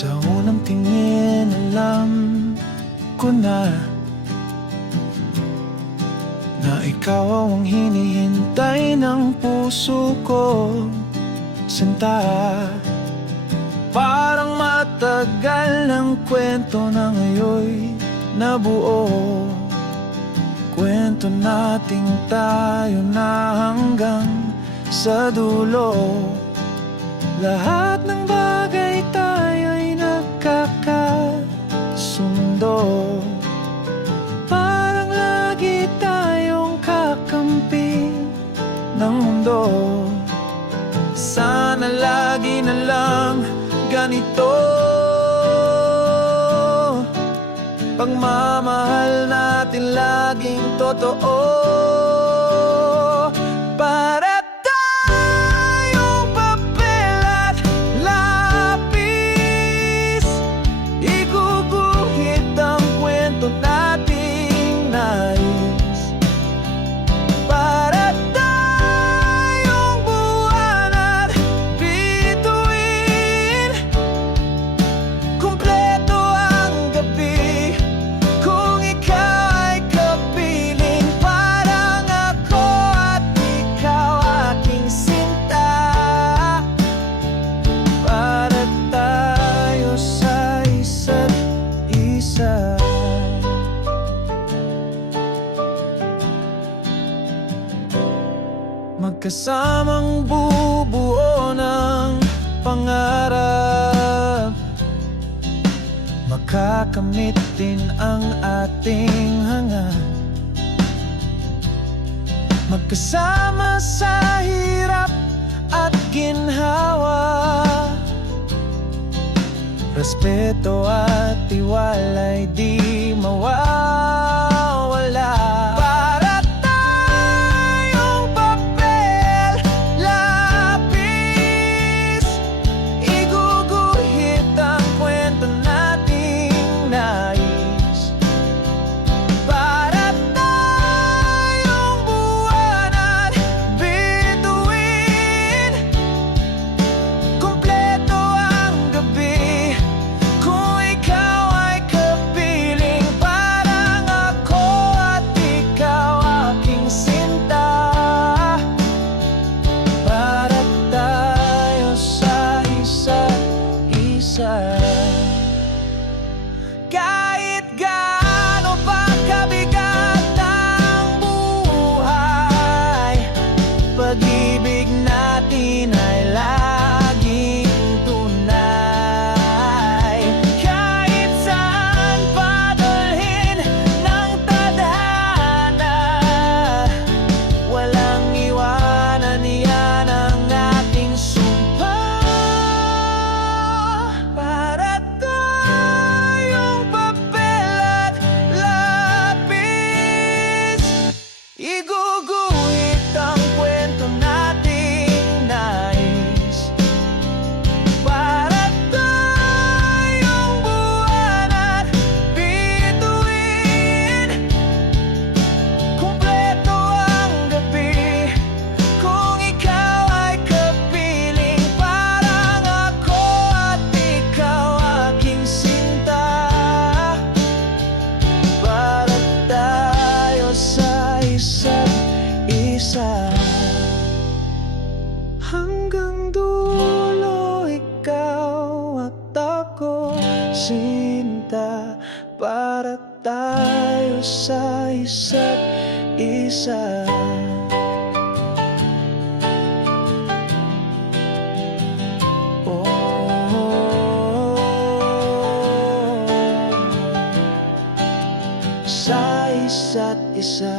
Sa unang tingin alam ko na ikaw ang hinihintay ng puso ko. Sinta, parang matagal ng kwento na ngayon nabuo. Kwento nating tayo na hanggang sa dulo. Lahat ng bagay tayo'y nagkakasundo. Parang lagi tayong kakampi ng mundo. Sana lagi na lang ganito. Pagmamahal natin laging totoo. Para tayong papel at lapis, iguguhit ang kwento nating nais. Para tayong buwan at bituin, kumpleto ang gabi. Kung ikaw ay kapiling, parang ako at ikaw aking sinta. Para tayo sa isa't isa. Magkasamang bubuo ng pangarap, makakamit din ang ating hangad. Magkasama sa hirap at ginhawa, respeto at tiwala'y di mawawala. Para tayong papel, lapis, iguguhit ang kwento nating nais. Para tayong buwan at bituin, kumpleto ang gabi. Kung ikaw ay kapiling, parang ako at ikaw aking sinta. Para tayo sa isa't isa. Kahit gaano pa kabigat ang buhay, pag-ibig natin ay laging tunay. Kahit saan padalhin ng tadhana, walang iwanan, yan ang ating sumpa. Para tayong papel at lapis, iguguhit ang kwento nating nais. Para tayong buwan at bituin, kumpleto ang gabi. Kung ikaw ay kapiling, parang ako at ikaw aking sinta. Para tayo sa isa't isa. Hanggang dulo, ikaw at ako, sinta. Para tayo sa isa't isa. Sa isa't isa.